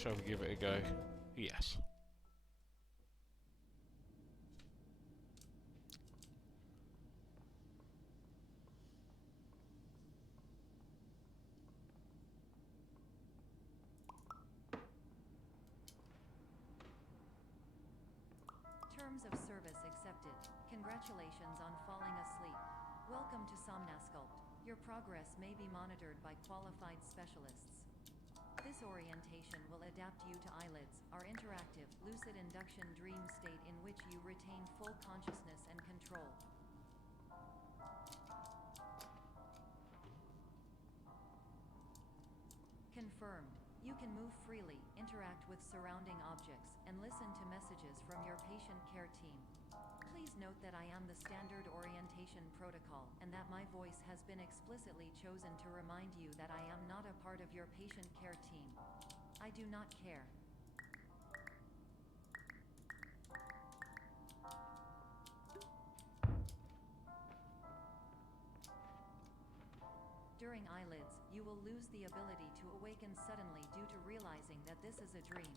Shall we give it a go? Yes. Terms of service accepted. Congratulations on falling asleep. Welcome to Somnasculpt. Your progress may be monitored by qualified specialists. This orientation will adapt you to eyelids, our interactive, lucid induction dream state in which you retain full consciousness and control. Confirmed. You can move freely, interact with surrounding objects, and listen to messages from your patient care team. Please note that I am the standard orientation protocol, and that my voice has been explicitly chosen to remind you that I am not a part of your patient care team. I do not care. During eyelids, you will lose the ability to awaken suddenly due to realizing that this is a dream.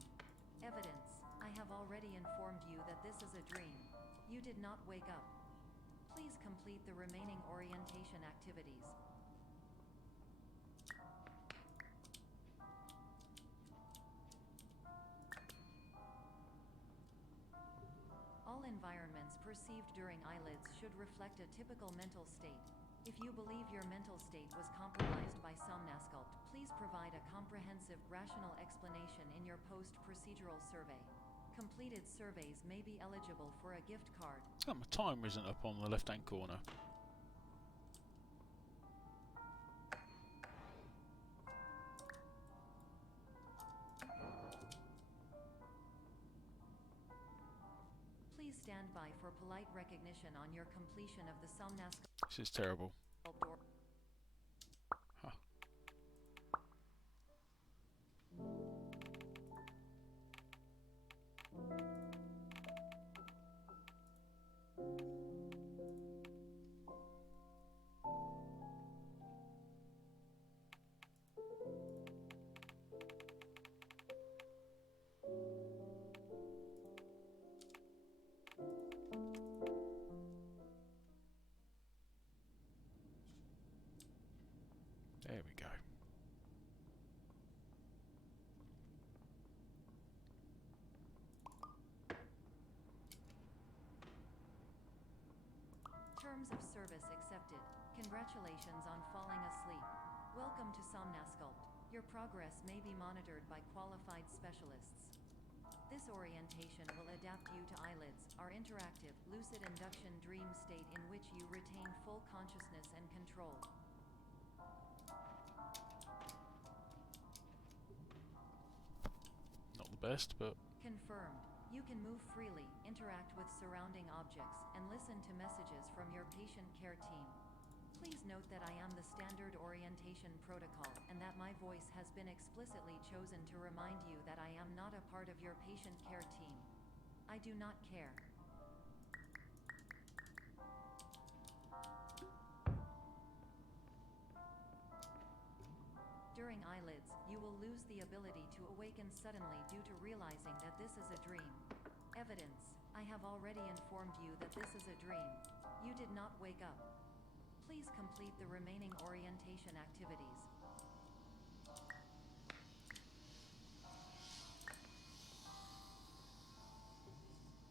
Evidence: I have already informed you that this is a dream. You did not wake up. Please complete the remaining orientation activities. All environments perceived during eyelids should reflect a typical mental state. If you believe your mental state was compromised by Somnasculpt, please provide a comprehensive, rational explanation in your post-procedural survey. Completed surveys may be eligible for a gift card. Oh, my timer isn't up on the left-hand corner. Please stand by for polite recognition on your completion of the Somnasculpt. This is terrible. Huh. There we go. Terms of service accepted. Congratulations on falling asleep. Welcome to Somnasculpt. Your progress may be monitored by qualified specialists. This orientation will adapt you to eyelids, our interactive, lucid induction dream state in which you retain full consciousness and control. Not the best, but... Confirmed. You can move freely, interact with surrounding objects, and listen to messages from your patient care team. Please note that I am the standard orientation protocol, and that my voice has been explicitly chosen to remind you that I am not a part of your patient care team. I do not care. During eyelids, you will lose the ability to awaken suddenly due to realizing that this is a dream. Evidence: I have already informed you that this is a dream. You did not wake up. Please complete the remaining orientation activities.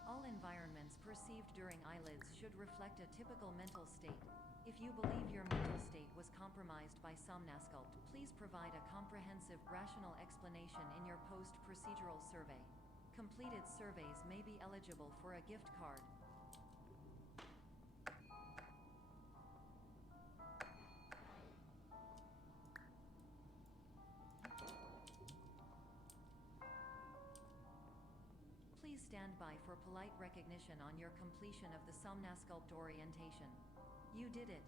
All environments perceived during eyelids should reflect a typical mental state. If you believe your mental state was compromised by Somnasculpt, please provide a comprehensive, rational explanation in your post-procedural survey. Completed surveys may be eligible for a gift card. Please stand by for polite recognition on your completion of the Somnasculpt orientation. You did it.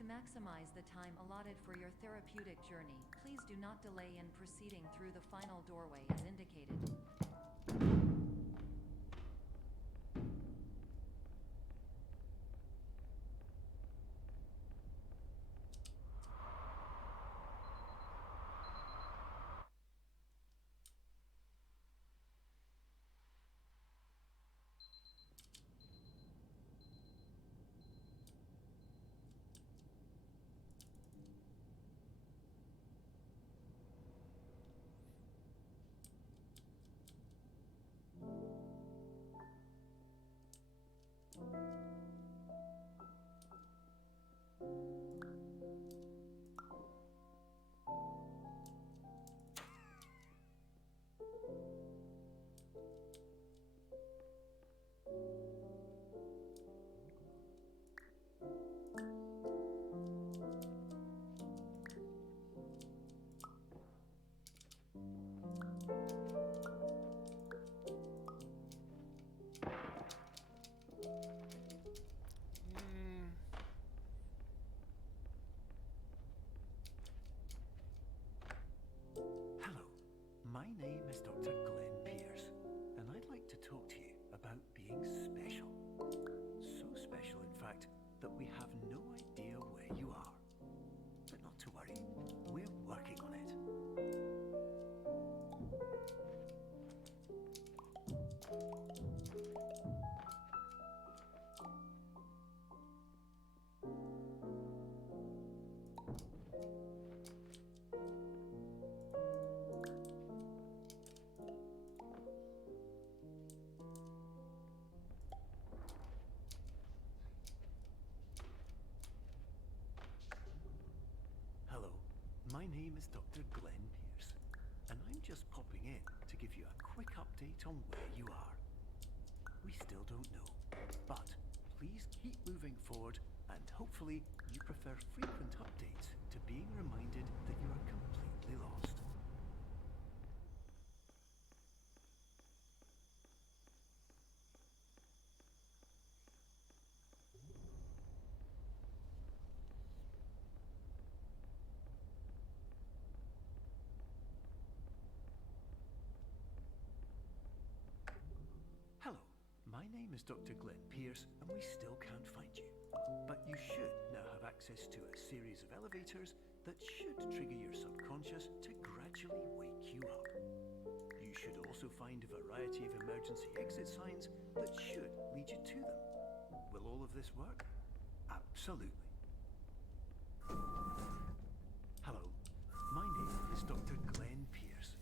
To maximize the time allotted for your therapeutic journey, please do not delay in proceeding through the final doorway as indicated. name is Dr. Glenn Pierce, and I'd like to talk to you about being special. So special, in fact, that we have no idea where you are. But not to worry, we're working on it. Hello, my name is Dr. Glenn Pierce, and I'm just popping in to give you a quick update on where you are. We still don't know, but please keep moving forward, and hopefully you prefer frequent updates to being reminded that you are completely lost. Hello, my name is Dr. Glenn Pierce, and we still can't find you. But you should now have access to a series of elevators that should trigger your subconscious to gradually wake you up. You should also find a variety of emergency exit signs that should lead you to them. Will all of this work? Absolutely. Hello, my name is Dr. Glenn Pierce.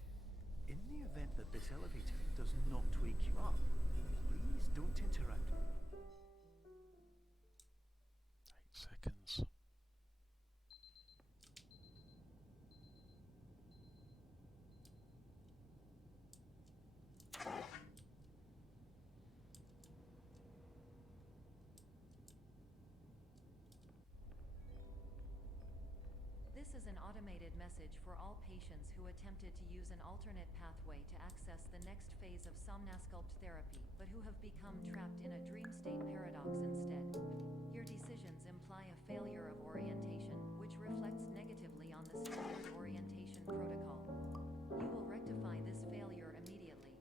In the event that this elevator does not wake you up, please don't interact. 8 seconds. This is an automated message for all patients who attempted to use an alternate pathway to access the next phase of somnasculpt therapy, but who have become trapped in a dream state paradox instead. Your decisions imply a failure of orientation, which reflects negatively on the standard orientation protocol. You will rectify this failure immediately.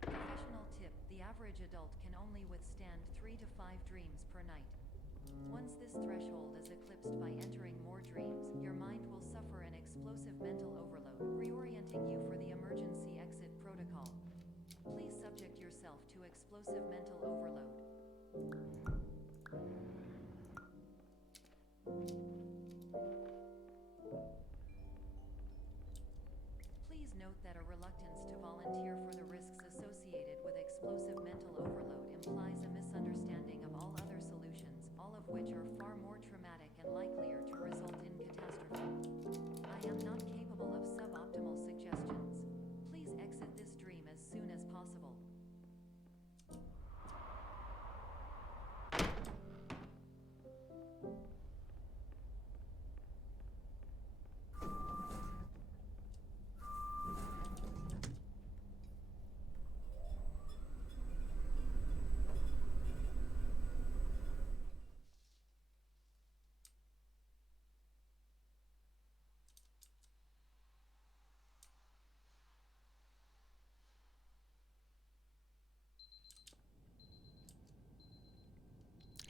Professional tip: the average adult can only withstand 3 to 5 dreams per night. Once this threshold is eclipsed by entering more dreams, your mind will suffer an explosive mental overload, reorienting you for the emergency exit protocol. Please subject yourself to explosive mental overload. Please note that a reluctance to volunteer for the risks associated with explosive mental overload implies a misunderstanding of all other solutions, all of which are far more traumatic and likelier to result in catastrophe. I am not capable of suboptimal suggestions. Please exit this dream as soon as possible.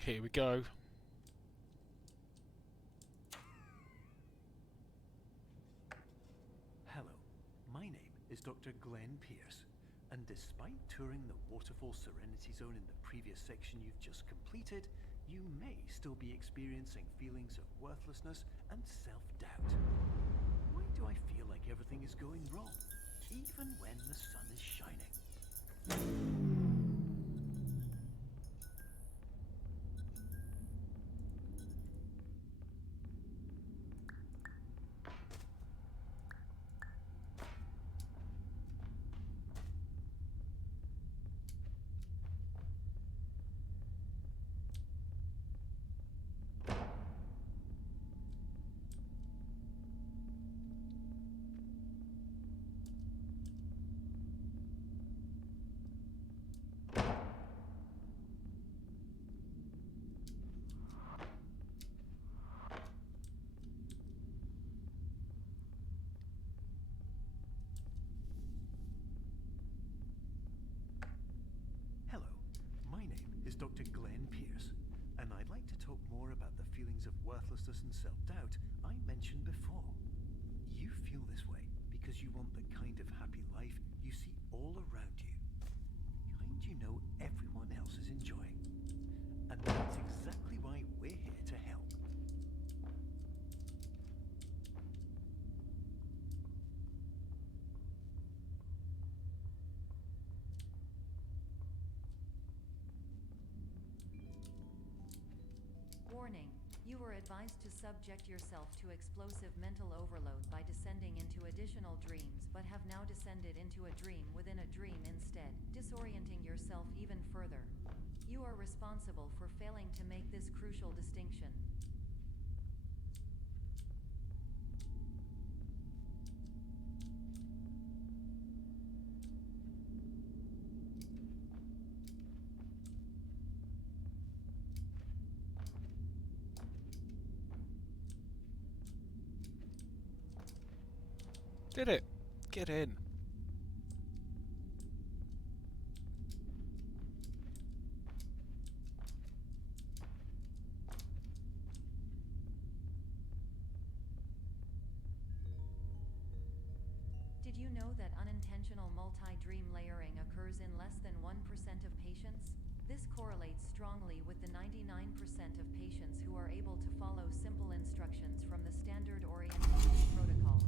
Here we go. Hello, my name is Dr. Glenn Pierce, and despite touring the Waterfall Serenity Zone in the previous section you've just completed, you may still be experiencing feelings of worthlessness and self-doubt. Why do I feel like everything is going wrong, even when the sun is shining? Dr. Glenn Pierce, and I'd like to talk more about the feelings of worthlessness and self-doubt I mentioned before. You feel this way because you want the kind of happy life you see all around you. The kind you know everyone else is enjoying. And that's exactly why we're here to help. Warning. You were advised to subject yourself to explosive mental overload by descending into additional dreams, but have now descended into a dream within a dream instead, disorienting yourself even further. You are responsible for failing to make this crucial distinction. Did it? Get in. Did you know that unintentional multi-dream layering occurs in less than 1% of patients? This correlates strongly with the 99% of patients who are able to follow simple instructions from the standard orientation protocol.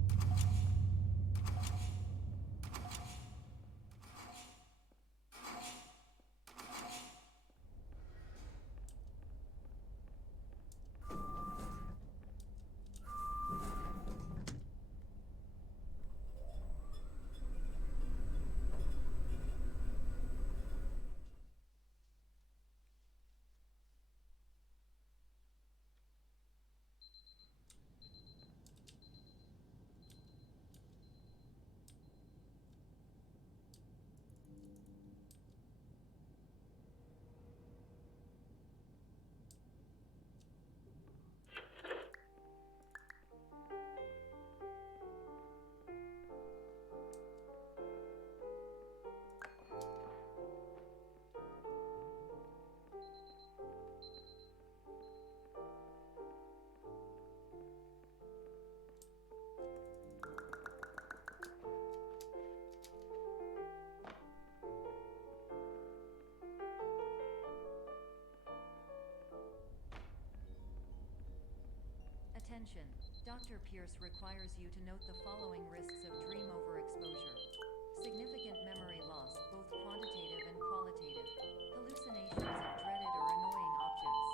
Attention. Dr. Pierce requires you to note the following risks of dream overexposure. Significant memory loss, both quantitative and qualitative. Hallucinations of dreaded or annoying objects.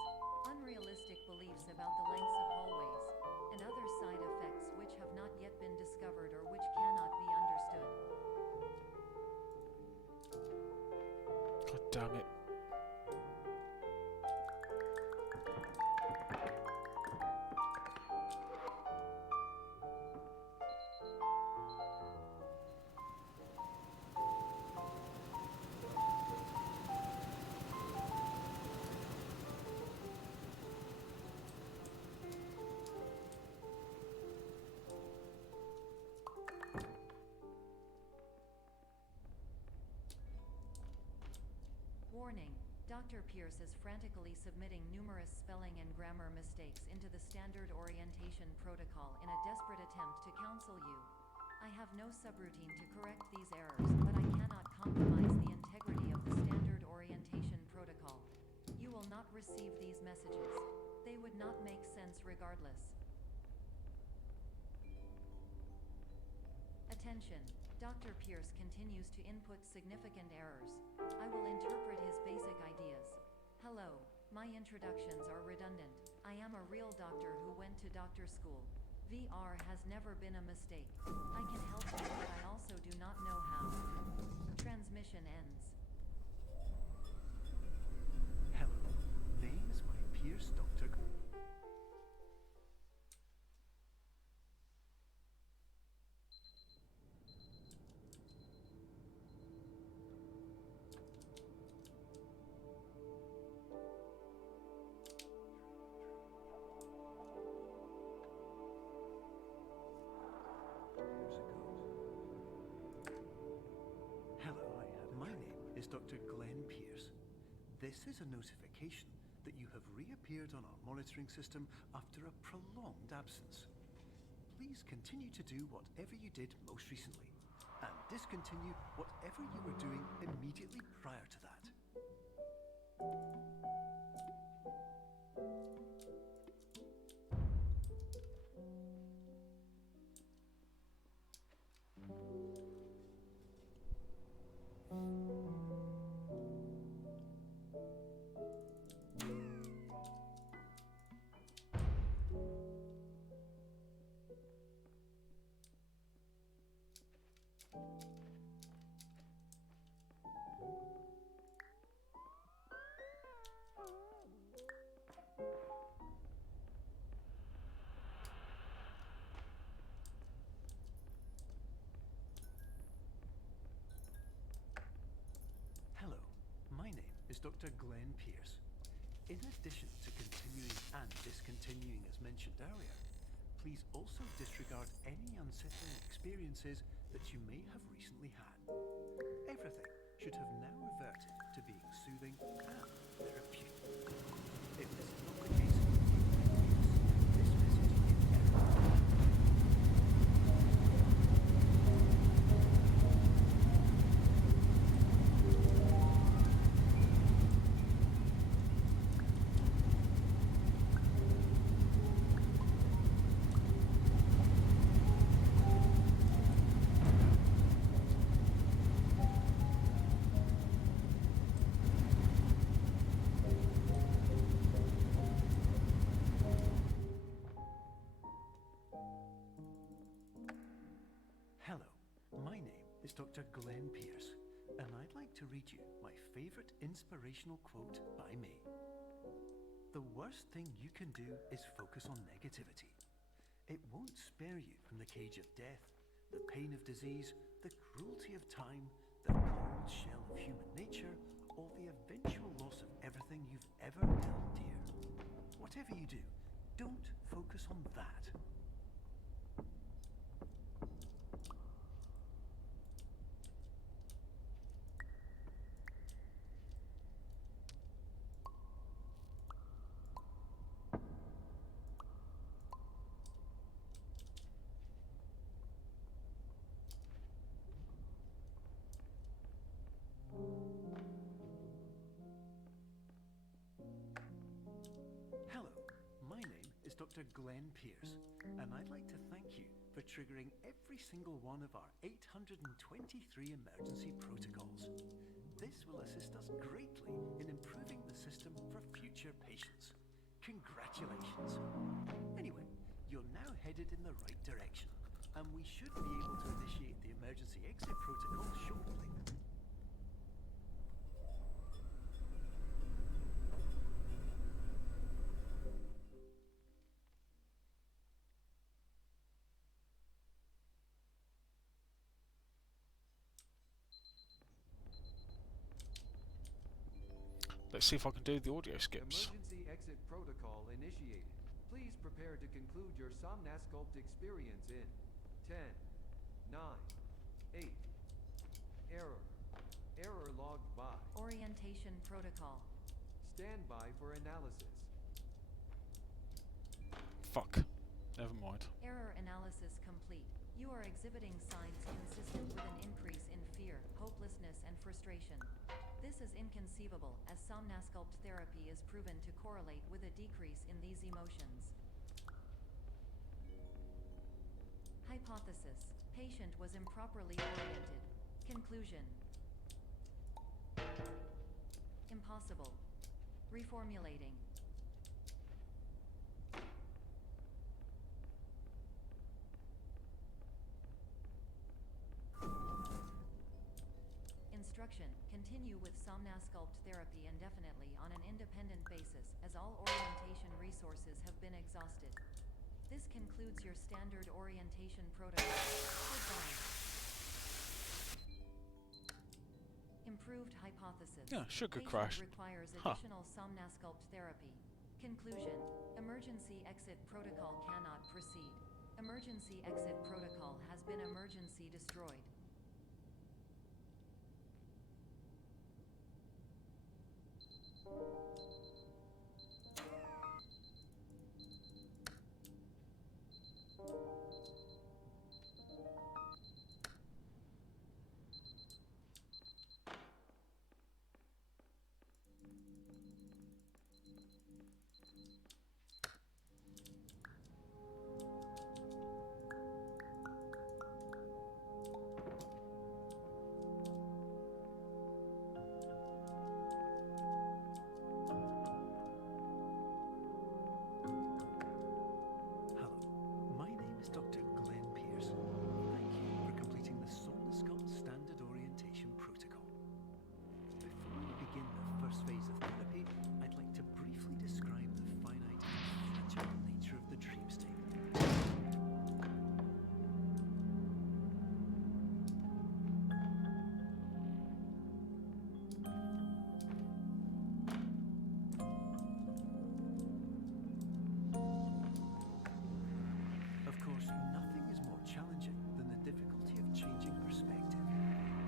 Unrealistic beliefs about the lengths of hallways. And other side effects which have not yet been discovered or which cannot be understood. God damn it. Warning. Dr. Pierce is frantically submitting numerous spelling and grammar mistakes into the standard orientation protocol in a desperate attempt to counsel you. I have no subroutine to correct these errors, but I cannot compromise the integrity of the standard orientation protocol. You will not receive these messages. They would not make sense regardless. Attention. Dr. Pierce continues to input significant errors. I will interpret his basic ideas. Hello, my introductions are redundant. I am a real doctor who went to doctor school. VR has never been a mistake. I can help you, but I also do not know how. Transmission ends. Hello, name's my Pierce Dr. Hello, my name is Dr. Glenn Pierce. This is a notification that you have reappeared on our monitoring system after a prolonged absence. Please continue to do whatever you did most recently, and discontinue whatever you were doing immediately prior to that. Hello, my name is Dr. Glenn Pierce. In addition to continuing and discontinuing as mentioned earlier, please also disregard any unsettling experiences that you may have recently had. Everything should have now reverted to being soothing and therapeutic. If this is not the case, this message in error. Hello, my name is Dr. Glenn Pierce, and I'd like to read you my favourite inspirational quote by me. The worst thing you can do is focus on negativity. It won't spare you from the cage of death, the pain of disease, the cruelty of time, the cold shell of human nature, or the eventual loss of everything you've ever held dear. Whatever you do, don't focus on that. Hello, my name is Dr. Glenn Pierce, and I'd like to thank you for triggering every single one of our 823 emergency protocols. This will assist us greatly in improving the system for future patients. Congratulations! Anyway, you're now headed in the right direction, and we should be able to initiate the emergency exit protocol shortly. Let's see if I can do the audio skips. Emergency exit protocol initiated. Please prepare to conclude your Somnasculpt experience in 10, 9, 8. Error. Error logged by. Orientation protocol. Stand by for analysis. Fuck. Never mind. Error analysis complete. You are exhibiting signs consistent with an increase in fear, hopelessness, and frustration. This is inconceivable, as Somnasculpt therapy is proven to correlate with a decrease in these emotions. Hypothesis. Patient was improperly oriented. Conclusion. Impossible. Reformulating. Instruction. Continue with Somnasculpt therapy indefinitely on an independent basis, as all orientation resources have been exhausted. This concludes your standard orientation protocol. Goodbye. Improved hypothesis. Yeah, sugar Patient crash. requires Huh. additional Somnasculpt therapy. Conclusion. Emergency exit protocol cannot proceed. Emergency exit protocol has been emergency destroyed. Hello, my name is Dr. Glenn Pierce. Thank you for completing the Somnosculpt Standard Orientation Protocol. Before we begin the first phase of therapy, I'd like to briefly describe the finite and fragile nature of the dream state. Of course, nothing is more challenging than the difficulty of changing perspective,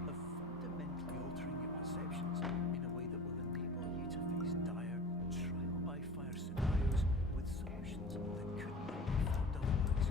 of fundamentally altering your perceptions in a way that will enable you to face dire, trial-by-fire scenarios with solutions that could not be found otherwise.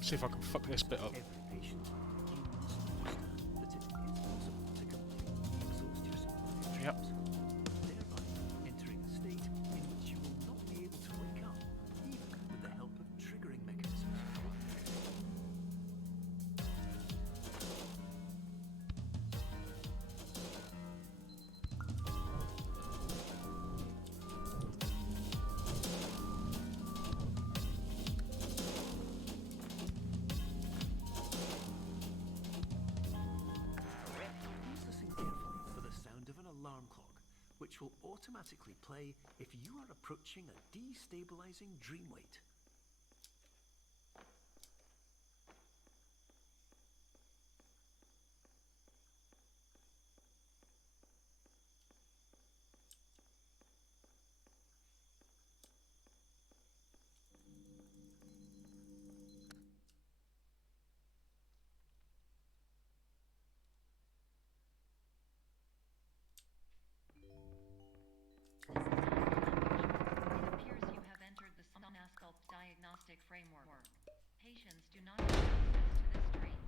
See if I can fuck this bit up. Every patient, you must understand that it is possible to completely exhaust your supply of Yep. dreams, thereby entering a state in which you will not be able to wake up, even with the help of triggering mechanisms. Please listen carefully for the sound of an alarm clock, which will automatically play if you are approaching a destabilizing dream weight. It appears you have entered the Somnosculpt diagnostic framework. Patients do not have access to this dream.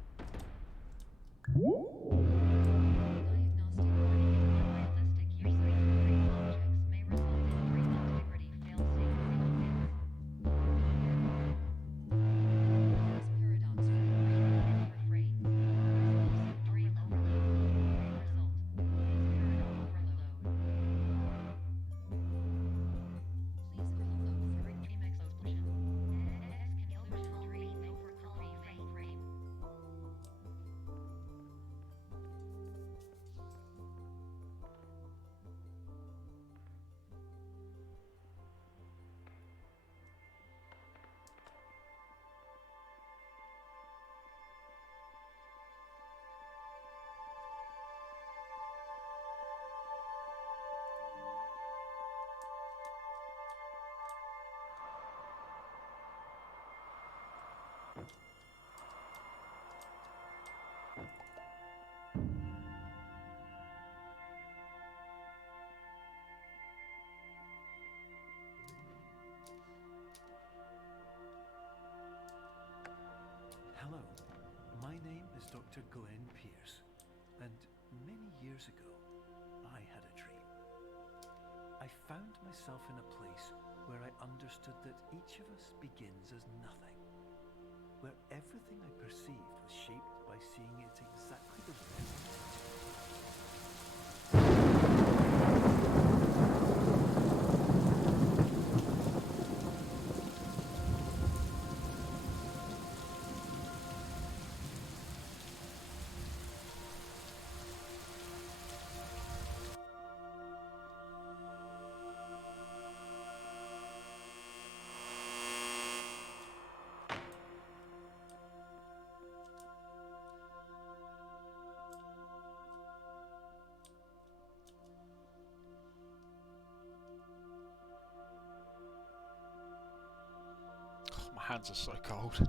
Diagnostic unrealistic use of dream objects may result in dream integrity fail-safe sequences. This paradox for dream refrains. Dream overload may result. Spirit overload. Please reload for dream explosion. Exclusional dream overcall frame. Hello, my name is Dr. Glenn Pierce, and many years ago, I had a dream. I found myself in a place where I understood that each of us begins as nothing, where everything I perceived was shaped by seeing it exactly the way I wanted to. Oh, my hands are so cold.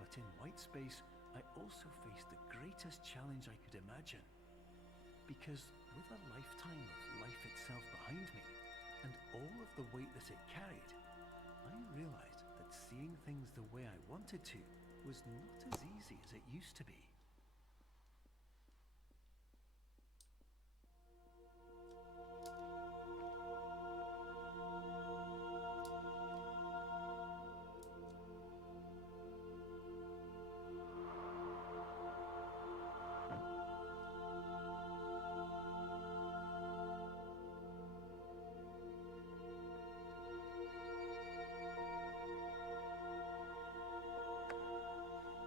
But in white space, I also faced the greatest challenge I could imagine. Because with a lifetime of life itself behind me, and all of the weight that it carried, I realized that seeing things the way I wanted to was not as easy as it used to be.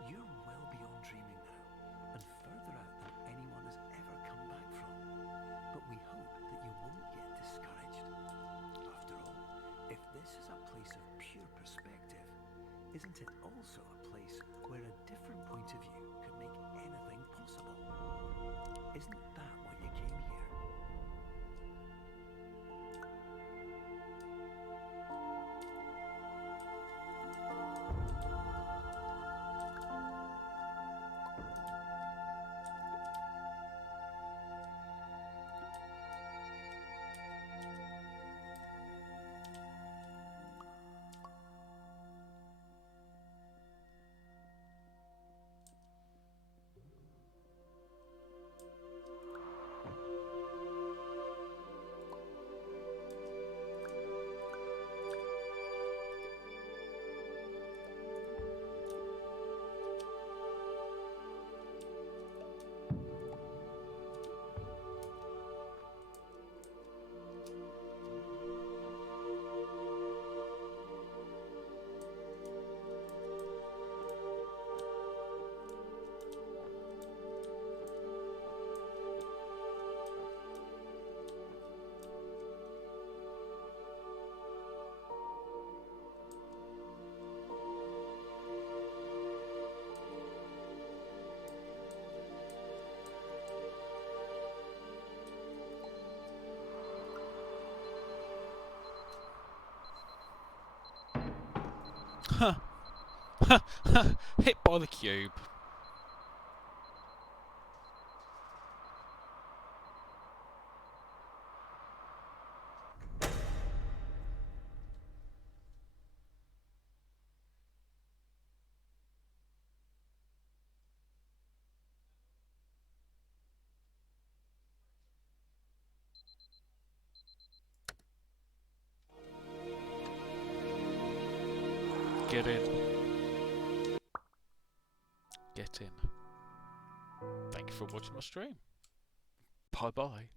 You're well beyond dreaming now, and further out than anyone has ever come back from. But we hope that you won't get discouraged. After all, if this is a place of pure perspective, isn't it also a place where a different point of view could make anything possible? Isn't that why you came here? Hit by the cube. Get in. Get in. Thank you for watching my stream. Bye bye.